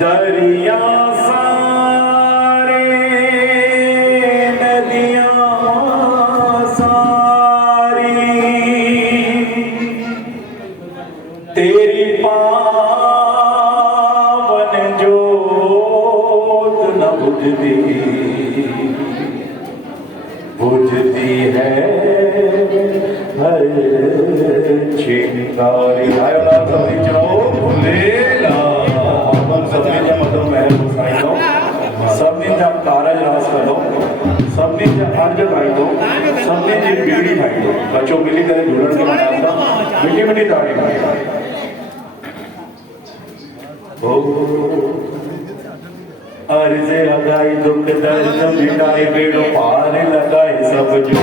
दरिया सारे नदियां सारी तेरी पावन जोत न बुझती है हर चिंगारी। आयो ना सभी चलाओ भूलेला सबने जब मतलब मैं घुसाई दो सबने जब कारज रास करो सबने जब अर्ज गाई दो सबने जब बीड़ी खाई दो बच्चों मिली करे जुड़न के मनाता मीठी मीठी ताड़ी खाई ओ अर्ज लगाई दुख दर्द मिटाए बेड़ो पार लगाए सब जो